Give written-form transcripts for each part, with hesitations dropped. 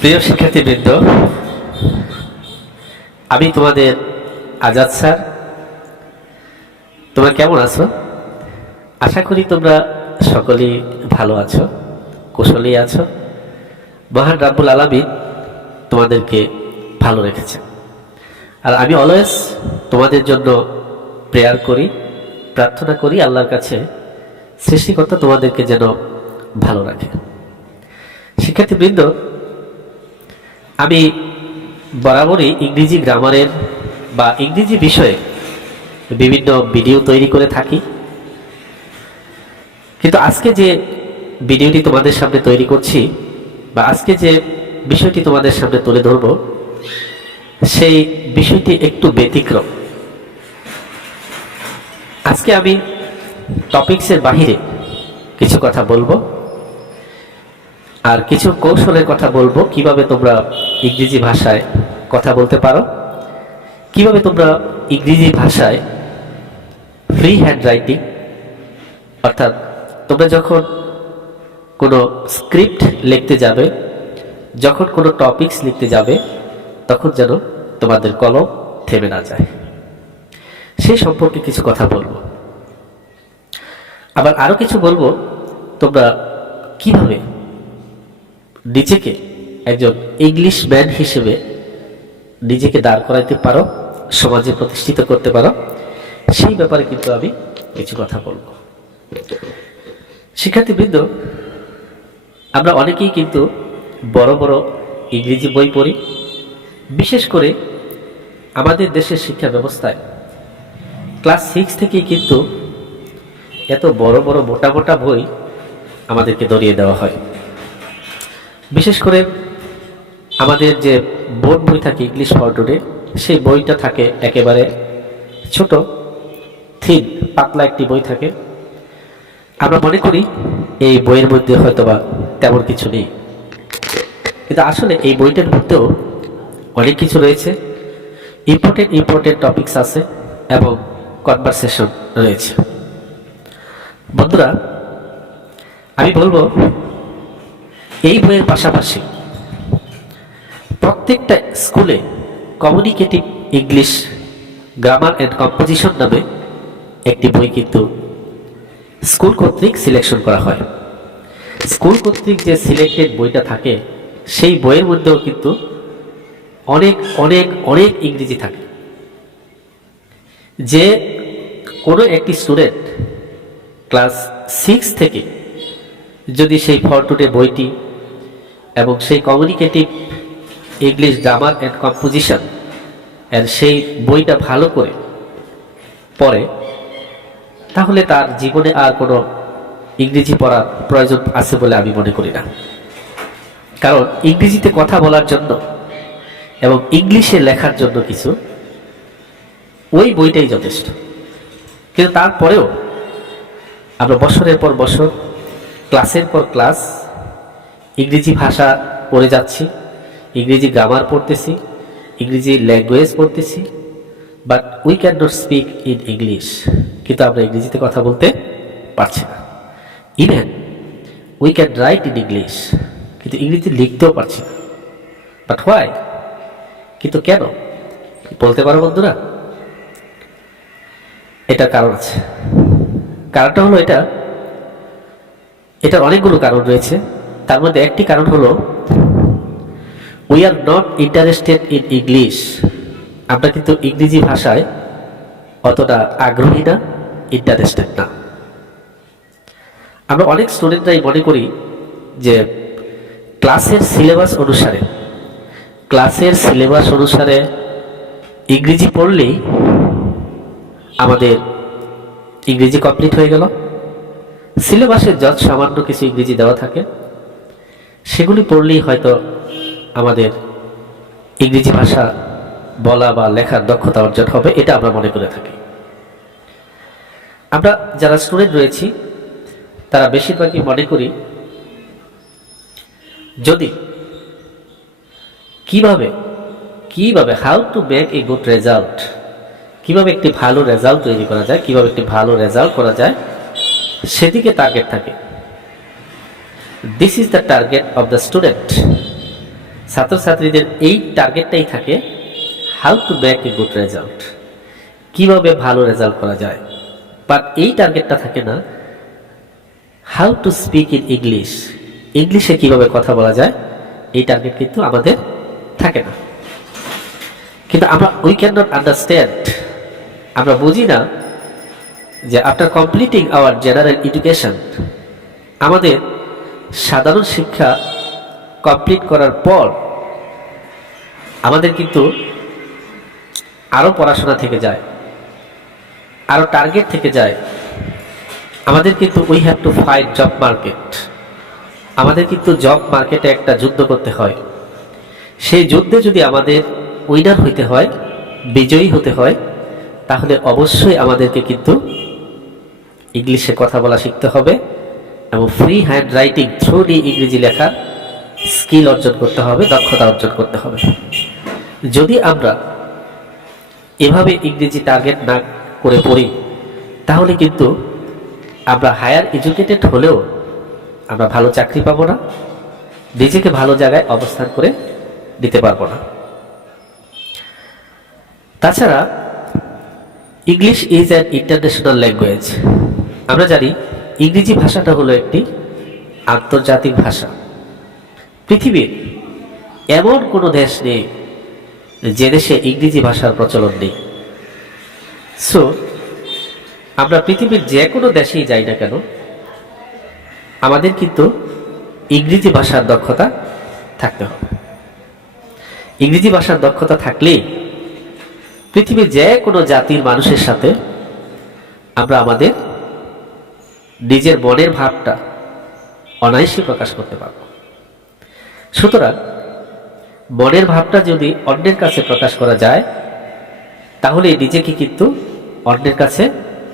প্রিয় শিক্ষার্থীবৃন্দ, আমি তোমাদের আজাদ স্যার। তোমরা কেমন আছো? আশা করি তোমরা সকলেই ভালো আছো, কুশলী আছো। মহান রাব্বুল আলামিন তোমাদেরকে ভালো রেখেছে। আর আমি অলওয়েজ তোমাদের জন্য প্রেয়ার করি, প্রার্থনা করি আল্লাহর কাছে, সৃষ্টিকর্তা তোমাদেরকে যেন ভালো রাখে। শিক্ষার্থীবৃন্দ, আমি বরাবরই ইংরেজি গ্রামারের বা ইংরেজি বিষয়ে বিভিন্ন ভিডিও তৈরি করে থাকি, কিন্তু আজকে যে ভিডিওটি তোমাদের সামনে তৈরি করছি বা আজকে যে বিষয়টি তোমাদের সামনে তুলে ধরব, সেই বিষয়টি একটু ব্যতিক্রম। আজকে আমি টপিকসের বাহিরে কিছু কথা বলবো আর কিছু কৌশলের কথা বলবো, কিভাবে তোমরা ইংরেজি ভাষায় কথা বলতে পারো, কিভাবে তোমরা ইংরেজি ভাষায় ফ্রি হ্যান্ড রাইটিং, অর্থাৎ তোমরা যখন কোনো স্ক্রিপ্ট লিখতে যাবে, যখন কোনো টপিকস লিখতে যাবে, তখন যেন তোমাদের কলম থেমে না যায়, সেই সম্পর্কে কিছু কথা বলবো। আবার আরো কিছু বলবো, তোমরা কিভাবে নিজেকে একজন ইংলিশ ম্যান হিসেবে নিজেকে দাঁড় করাইতে পারো, সমাজে প্রতিষ্ঠিত করতে পারো, সেই ব্যাপারে কিন্তু আমি কিছু কথা বলবো। শিক্ষার্থীবৃন্দ, আমরা অনেকেই কিন্তু বড় বড় ইংরেজি বই পড়ি। বিশেষ করে আমাদের দেশের শিক্ষা ব্যবস্থায় ক্লাস 6 থেকেই কিন্তু এত বড় বড় মোটা মোটা বই আমাদেরকে ধরিয়ে দেওয়া হয়। বিশেষ করে আমাদের যে বোর্ড বই থাকে ইংলিশ ফর টুডে, সেই বইটা থাকে একেবারে ছোট, থিন, পাতলা একটি বই থাকে। আমরা মনে করি এই বইয়ের মধ্যে হয়তোবা তেমন কিছু নেই, কিন্তু আসলে এই বইটার মধ্যেও অনেক কিছু রয়েছে। ইম্পর্টেন্ট টপিকস আছে এবং কনভারসেশন রয়েছে। বন্ধুরা, আমি বলবো এই বইয়ের পাশাপাশি প্রত্যেকটা স্কুলে communicative English grammar and composition নামে একটি বই কিন্তু স্কুল কর্তৃক সিলেকশন করা হয়। স্কুল কর্তৃক যে সিলেক্টেড বইটা থাকে, সেই বইয়ের মধ্যেও কিন্তু অনেক অনেক অনেক ইংরেজি থাকে, যে কোনো একটি স্টুডেন্ট ক্লাস 6 থেকে যদি সেই ফর টুডে বইটি এবং সেই communicative English grammar and composition এর সেই বইটা ভালো করে পড়ে, তাহলে তার জীবনে আর কোনো ইংরেজি পড়ার প্রয়োজন আছে বলে আমি মনে করি না। কারণ ইংরেজিতে কথা বলার জন্য এবং ইংলিশে লেখার জন্য কিছু ওই বইটাই যথেষ্ট। কিন্তু তারপরেও আমরা বছরের পর বছর, ক্লাসের পর ক্লাস ইংরেজি ভাষা পড়ে যাচ্ছি, ইংরেজি গ্রামার পড়তেছি, ইংরেজি ল্যাঙ্গুয়েজ পড়তেছি, but we can not speak in English. কিন্তু আমরা ইংরেজিতে কথা বলতে পারছি না। Even we can write in English, কিন্তু ইংরেজি লিখতেও পারছি না। But why? কিন্তু কেন? বলতে পারো বন্ধুরা? এটার কারণ আছে। কারণটা হলো এটার অনেকগুলো কারণ রয়েছে। তার মধ্যে একটি কারণ হলো we are not interested in English. আমরা কিন্তু ইংরেজি ভাষায় অতটা আগ্রহী না, ইন্টারেস্টেড না। আমরা অনেক স্টুডেন্টরাই মনে করি যে ক্লাসের সিলেবাস অনুসারে ইংরেজি পড়লেই আমাদের ইংরেজি কমপ্লিট হয়ে গেল। সিলেবাসে যত সামান্য কিছু ইংরেজি দেওয়া থাকে, সেগুলি পড়লেই হয়তো আমাদের ইংরেজি ভাষা বলা বা লেখার দক্ষতা অর্জন হবে, এটা আমরা মনে করে থাকি। আমরা যারা স্টুডেন্ট রয়েছি তারা বেশিরভাগই মনে করি যদি কিভাবে how to make a good result, কিভাবে একটি ভালো রেজাল্ট তৈরি করা যায়, কিভাবে একটি ভালো রেজাল্ট করা যায়, সেদিকে টার্গেট থাকে। This is the target of the student. ছাত্রছাত্রীদের এই টার্গেটটাই থাকে, how to make a good result, কিভাবে ভালো রেজাল্ট করা যায়। বাট এই টার্গেটটা থাকে না how to speak in English, ইংলিশে কিভাবে কথা বলা যায়, এই টার্গেট কিন্তু আমাদের থাকে না। কিন্তু আমরা উই ক্যান নট আন্ডারস্ট্যান্ড, আমরা বুঝি না যে after completing our general education, আমাদের সাধারণ শিক্ষা কমপ্লিট করার পর আমাদের কিন্তু আরও পড়াশোনা থেকে যায়, আরও টার্গেট থেকে যায়। আমাদের কিন্তু we have to fight job market, আমাদের কিন্তু জব মার্কেটে একটা যুদ্ধ করতে হয়। সেই যুদ্ধে যদি আমাদের উইনার হইতে হয়, বিজয়ী হতে হয়, তাহলে অবশ্যই আমাদেরকে কিন্তু ইংলিশে কথা বলা শিখতে হবে এবং free hand writing through the ইংরেজি লেখার স্কিল অর্জন করতে হবে, দক্ষতা অর্জন করতে হবে। যদি আমরা এভাবে ইংরেজি টার্গেট না করে পড়ি, তাহলে কিন্তু আমরা হায়ার এডুকেটেড হলেও আমরা ভালো চাকরি পাবো না, নিজেকে ভালো জায়গায় অবস্থান করে দিতে পারবো না। তাছাড়া English is an international language. আমরা জানি ইংরেজি ভাষাটা হলো একটি আন্তর্জাতিক ভাষা। পৃথিবীর এমন কোনো দেশ নেই যে দেশে ইংরেজি ভাষার প্রচলন নেই। সো আমরা পৃথিবীর যে কোনো দেশেই যাই না কেন, আমাদের কিন্তু ইংরেজি ভাষার দক্ষতা থাকতে হবে। ইংরেজি ভাষার দক্ষতা থাকলেই পৃথিবীর যে কোনো জাতির মানুষের সাথে আমরা আমাদের নিজের মনের ভাবটা অনায়াসে প্রকাশ করতে পারব। সুতরাং মনের ভাবটা যদি অন্যের কাছে প্রকাশ করা যায়, তাহলে নিজেকে কিন্তু অন্যের কাছে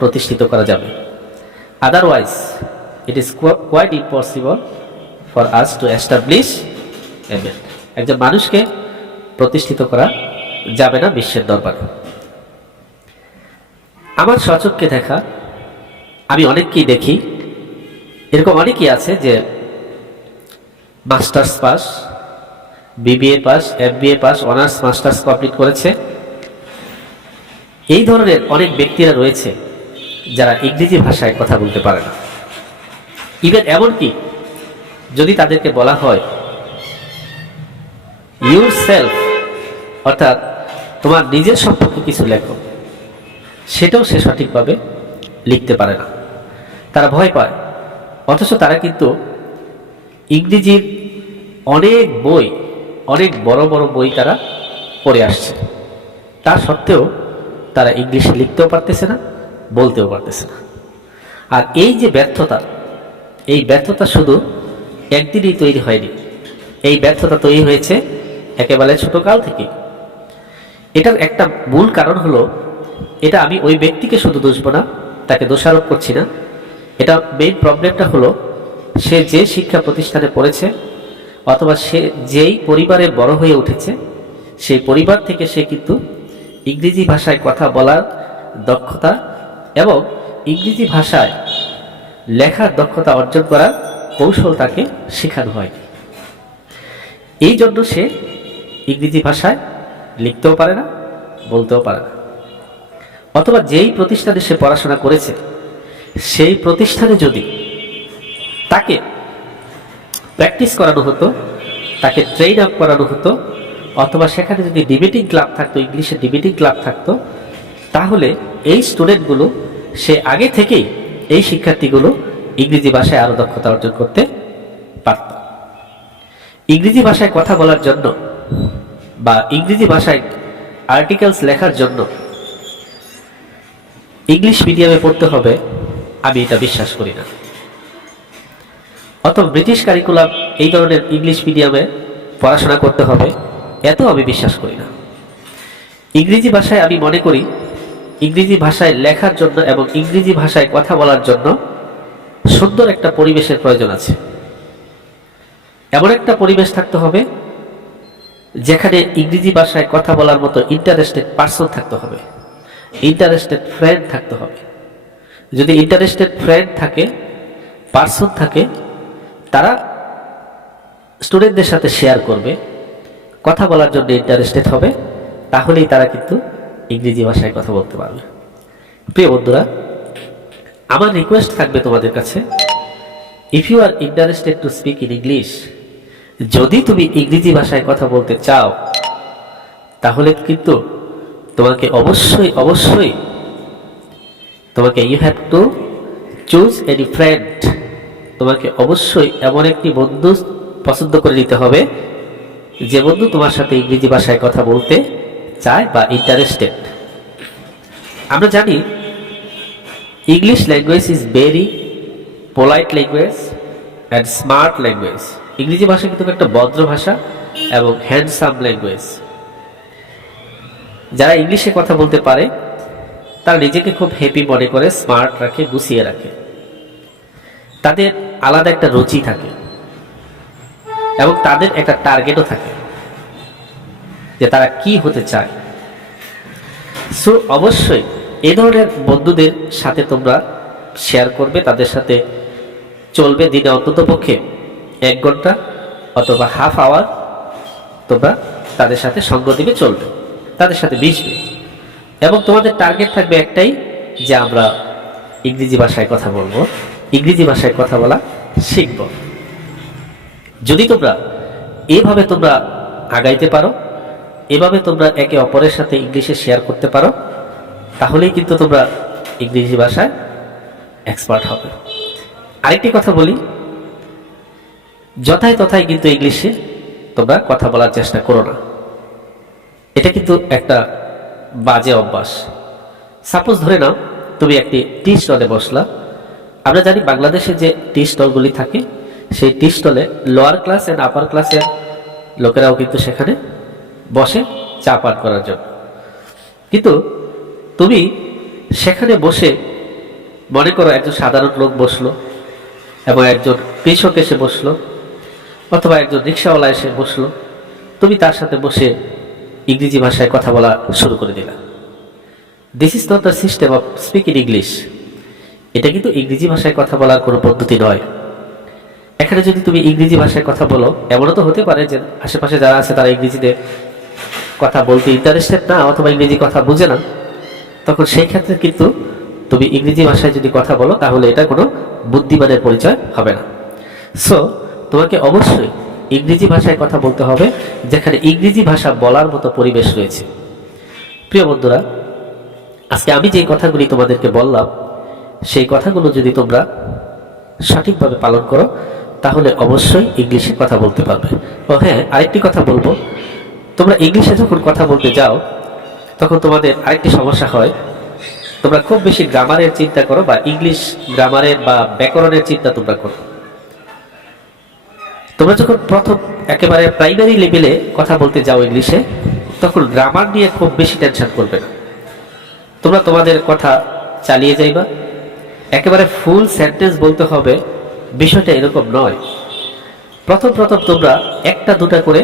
প্রতিষ্ঠিত করা যাবে। Otherwise it is quite impossible for us to establish a man. একজন মানুষকে প্রতিষ্ঠিত করা যাবে না বিশ্বের দরবারে। আমার স্বচক্ষে দেখা, আমি অনেককেই দেখি, এরকম অনেকেই আছে যে masters pass, BBA pass, MBA pass, honours masters complete করেছে। এই ধরনের অনেক ব্যক্তিরা রয়েছে যারা ইংরেজি ভাষায় কথা বলতে পারে না। ইভেন এমনকি যদি তাদেরকে বলা হয় ইউর সেলফ, অর্থাৎ তোমার নিজের সম্পর্কে কিছু লেখো, সেটাও সে সঠিকভাবে লিখতে পারে না, তারা ভয় পায়। অথচ তারা কিন্তু ইংরেজির অনেক বই, অনেক বড় বড় বই তারা পড়ে আসছে, তা সত্ত্বেও তারা ইংলিশে লিখতেও পারতেছে না, বলতেও পারতেছে না। আর এই যে ব্যর্থতা, এই ব্যর্থতা শুধু একদিনই তৈরি হয়নি, এই ব্যর্থতা তৈরি হয়েছে একেবারে ছোটকাল থেকে। এটার একটা মূল কারণ হলো, এটা আমি ওই ব্যক্তিকে শুধু দোষব না, তাকে দোষারোপ করছি না, এটা মেইন প্রবলেমটা হলো সে যে শিক্ষা প্রতিষ্ঠানে পড়েছে অথবা সে যেই পরিবারে বড় হয়ে উঠেছে, সেই পরিবার থেকে সে কিন্তু ইংরেজি ভাষায় কথা বলার দক্ষতা এবং ইংরেজি ভাষায় লেখার দক্ষতা অর্জন করার কৌশল তাকে শেখানো হয়নি। এই জন্য সে ইংরেজি ভাষায় লিখতেও পারে না, বলতেও পারে না। অথবা যেই প্রতিষ্ঠানে সে পড়াশোনা করেছে, সেই প্রতিষ্ঠানে যদি তাকে প্র্যাকটিস করানো হতো, তাকে ট্রেন আপ করানো হতো, অথবা সেখানে যদি ডিবেটিং ক্লাব থাকতো, ইংলিশে ডিবেটিং ক্লাব থাকতো, তাহলে এই স্টুডেন্টগুলো, সে আগে থেকেই এই শিক্ষার্থীগুলো ইংরেজি ভাষায় আরো দক্ষতা অর্জন করতে পারত। ইংরেজি ভাষায় কথা বলার জন্য বা ইংরেজি ভাষায় আর্টিকেলস লেখার জন্য ইংলিশ মিডিয়ামে পড়তে হবে, আমি এটা বিশ্বাস করি না। অথবা ব্রিটিশ কারিকুলাম এই ধরনের ইংলিশ মিডিয়ামে পড়াশোনা করতে হবে, এত আমি বিশ্বাস করি না। ইংরেজি ভাষায় আমি মনে করি ইংরেজি ভাষায় লেখার জন্য এবং ইংরেজি ভাষায় কথা বলার জন্য সুন্দর একটা পরিবেশের প্রয়োজন আছে। এমন একটা পরিবেশ থাকতে হবে যেখানে ইংরেজি ভাষায় কথা বলার মতো ইন্টারেস্টেড পার্সন থাকতে হবে, ইন্টারেস্টেড ফ্রেন্ড থাকতে হবে। যদি ইন্টারেস্টেড ফ্রেন্ড থাকে, পার্সন থাকে, তারা স্টুডেন্টদের সাথে শেয়ার করবে, কথা বলার জন্য ইন্টারেস্টেড হবে, তাহলেই তারা কিন্তু ইংরেজি ভাষায় কথা বলতে পারবে। প্রিয় বন্ধুরা, আমার রিকোয়েস্ট থাকবে তোমাদের কাছে, if you are interested to speak in English, যদি তুমি ইংরেজি ভাষায় কথা বলতে চাও, তাহলে কিন্তু তোমাকে অবশ্যই তোমাকে you have to choose any friend, তোমাকে অবশ্যই এমন একটি বন্ধু পছন্দ করে নিতে হবে যে বন্ধু তোমার সাথে ইংরেজি ভাষায় কথা বলতে চায় বা ইন্টারেস্টেড। আমরা জানি English language is very polite language and smart language. ইংরেজি ভাষা কিন্তু একটা ভদ্র ভাষা এবং হ্যান্ডসাম ল্যাঙ্গুয়েজ। যারা ইংলিশে কথা বলতে পারে তারা নিজেকে খুব হ্যাপি মনে করে, স্মার্ট রাখে, গুছিয়ে রাখে। তাদের আলাদা একটা রুচি থাকে এবং তাদের একটা টার্গেটও থাকে যে তারা কি হতে চায়। সো অবশ্যই এই ধরনের বন্ধুদের সাথে তোমরা শেয়ার করবে, তাদের সাথে চলবে। দিনে অন্ততপক্ষে 1 ঘন্টা অথবা হাফ আওয়ার তোমরা তাদের সাথে সঙ্গ দিবে, চলবে, তাদের সাথে মিশবে এবং তোমাদের টার্গেট থাকবে একটাই, যে আমরা ইংরেজি ভাষায় কথা বলবো, ইংরেজি ভাষায় কথা বলা শিখব। যদি তোমরা এভাবে তোমরা আগাইতে পারো, এভাবে তোমরা একে অপরের সাথে ইংলিশে শেয়ার করতে পারো, তাহলেই কিন্তু তোমরা ইংরেজি ভাষায় এক্সপার্ট হবে। আরেকটি কথা বলি, যথায় তথায় কিন্তু ইংলিশে তোমরা কথা বলার চেষ্টা করো না। এটা কিন্তু একটা বাজে অভ্যাস। সাপোজ ধরে নাও তুমি একটি টি স্টলে বসলা। আমরা জানি বাংলাদেশে যে টি স্টলগুলি থাকে, সেই টি স্টলে লোয়ার ক্লাস এন্ড আপার ক্লাসের লোকেরাও কিন্তু সেখানে বসে চা পান করার জন্য। কিন্তু তুমি সেখানে বসে, মনে করো একজন সাধারণ লোক বসলো এবং একজন কৃষক এসে বসলো অথবা একজন রিক্সাওয়ালা এসে বসলো, তুমি তার সাথে বসে ইংরেজি ভাষায় কথা বলা শুরু করে দিলা। This is not the system of speaking English. এটা কিন্তু ইংরেজি ভাষায় কথা বলার কোনো পদ্ধতি নয়। এখানে যদি তুমি ইংরেজি ভাষায় কথা বলো, এমনও তো হতে পারে যে আশেপাশে যারা আছে তারা ইংরেজিতে কথা বলতে ইন্টারেস্টেড না অথবা ইংরেজি কথা বুঝে না, তখন সেই ক্ষেত্রে কিন্তু তুমি ইংরেজি ভাষায় যদি কথা বলো, তাহলে এটা কোনো বুদ্ধিমানের পরিচয় হবে না। সো তোমাকে অবশ্যই ইংরেজি ভাষায় কথা বলতে হবে যেখানে ইংরেজি ভাষা বলার মতো পরিবেশ রয়েছে। প্রিয় বন্ধুরা, আজকে আমি যে কথাগুলি তোমাদেরকে বললাম, সেই কথাগুলো যদি তোমরা সঠিকভাবে পালন করো, তাহলে অবশ্যই ইংলিশে কথা বলতে পারবে। ও হ্যাঁ, আরেকটি কথা বলবো, তোমরা ইংলিশে যখন কথা বলতে যাও, তখন তোমাদের আরেকটি সমস্যা হয়, তোমরা খুব বেশি গ্রামারের চিন্তা করো বা ইংলিশ গ্রামারের বা ব্যাকরণের চিন্তা তোমরা করো। তোমরা যখন প্রথম একেবারে প্রাইমারি লেভেলে কথা বলতে যাও ইংলিশে, তখন গ্রামার নিয়ে খুব বেশি টেনশন করবে না। তোমরা তোমাদের কথা চালিয়ে যাইবা, একেবারে ফুল সেন্টেন্স বলতে হবে, বিষয়টা এরকম নয়। প্রথম তোমরা একটা দুটা করে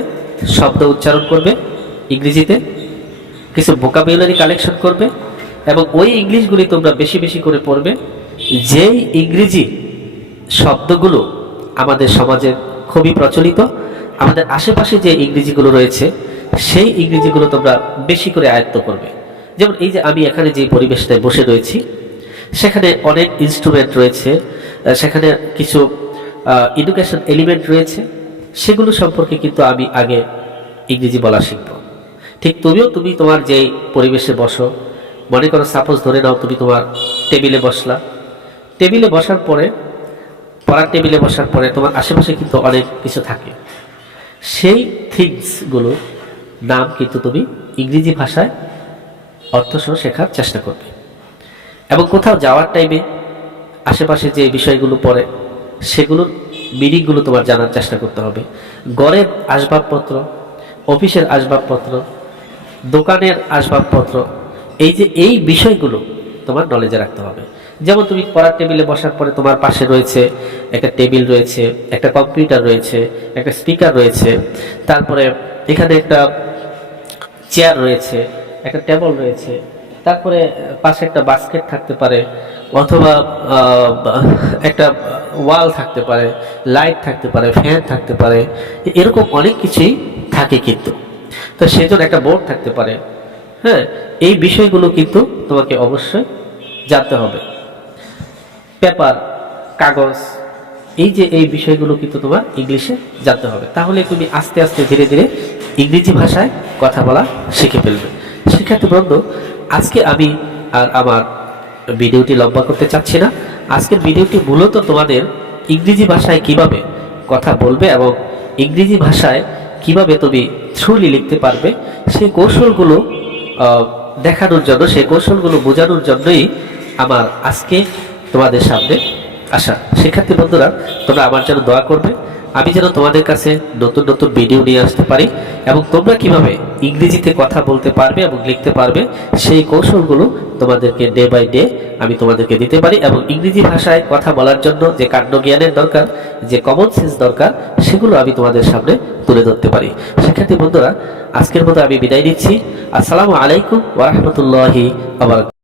শব্দ উচ্চারণ করবে ইংরেজিতে, কিছু ভোকাবুলারি কালেকশন করবে এবং ওই ইংলিশগুলি তোমরা বেশি বেশি করে পড়বে। যেই ইংরেজি শব্দগুলো আমাদের সমাজে খুবই প্রচলিত, আমাদের আশেপাশে যে ইংরেজিগুলো রয়েছে, সেই ইংরেজিগুলো তোমরা বেশি করে আয়ত্ত করবে। যেমন এই যে আমি এখানে যে পরিবেশটায় বসে রয়েছি, সেখানে অনেক ইনস্ট্রুমেন্ট রয়েছে, সেখানে কিছু এডুকেশন এলিমেন্ট রয়েছে, সেগুলো সম্পর্কে কিন্তু আমি আগে ইংরেজি বলা শিখব। ঠিক তুমি তোমার যেই পরিবেশে বসো, মনে করো সাপোজ ধরে নাও তুমি তোমার টেবিলে বসলা, টেবিলে বসার পরে, পড়ার টেবিলে বসার পরে তোমার আশেপাশে কিন্তু অনেক কিছু থাকে, সেই থিংসগুলো নাম কিন্তু তুমি ইংরেজি ভাষায় অর্থসহ শেখার চেষ্টা করবে। এবং কোথাও যাওয়ার টাইমে আশেপাশে যে বিষয়গুলো পড়ে, সেগুলোর মিনিংগুলো তোমার জানার চেষ্টা করতে হবে। ঘরের আসবাবপত্র, অফিসের আসবাবপত্র, দোকানের আসবাবপত্র, এই বিষয়গুলো তোমার নলেজে রাখতে হবে। যেমন তুমি পড়ার টেবিলে বসার পরে তোমার পাশে রয়েছে একটা টেবিল রয়েছে, একটা কম্পিউটার রয়েছে, একটা স্পিকার রয়েছে, তারপরে এখানে একটা চেয়ার রয়েছে, একটা টেবিল রয়েছে, তারপরে পাশে একটা বাস্কেট থাকতে পারে অথবা একটা ওয়াল থাকতে পারে, লাইট থাকতে পারে, ফ্যান থাকতে পারে, এরকম অনেক কিছুই থাকে। কিন্তু তো সেজন্য একটা বোর্ড থাকতে পারে। হ্যাঁ, এই বিষয়গুলো কিন্তু তোমাকে অবশ্যই জানতে হবে। পেপার, কাগজ, এই বিষয়গুলো কিন্তু তোমার ইংলিশে জানতে হবে, তাহলে তুমি আস্তে আস্তে ধীরে ধীরে ইংরেজি ভাষায় কথা বলা শিখে ফেলবে। শিক্ষার্থী বন্ধু, আজকে আমি আর আমার ভিডিওটি লম্বা করতে চাচ্ছি না। আজকের ভিডিওটি মূলত তোমাদের ইংরেজি ভাষায় কিভাবে কথা বলবে এবং ইংরেজি ভাষায় কিভাবে তুমি থ্রুলি লিখতে পারবে সেই কৌশলগুলো দেখানোর জন্য, সেই কৌশলগুলো বোঝানোর জন্যই আমার আজকে তোমাদের সামনে আসা। শিক্ষার্থী বন্ধুরা, তোমরা আমার জন্য দোয়া করবে, আমি যেন তোমাদের কাছে নতুন নতুন ভিডিও নিয়ে আসতে পারি এবং তোমরা কিভাবে ইংরেজিতে কথা বলতে পারবে এবং লিখতে পারবে সেই কৌশলগুলো তোমাদেরকে ডে বাই ডে আমি তোমাদেরকে দিতে পারি, এবং ইংরেজি ভাষায় কথা বলার জন্য যে কাণ্ডজ্ঞানের দরকার, যে কমন সেন্স দরকার, সেগুলো আমি তোমাদের সামনে তুলে ধরতে পারি। শিক্ষার্থী বন্ধুরা, আজকের মতো আমি বিদায় নিচ্ছি। আসসালামু আলাইকুম ওয়া রাহমাতুল্লাহি ওয়া বারাকাতুহু।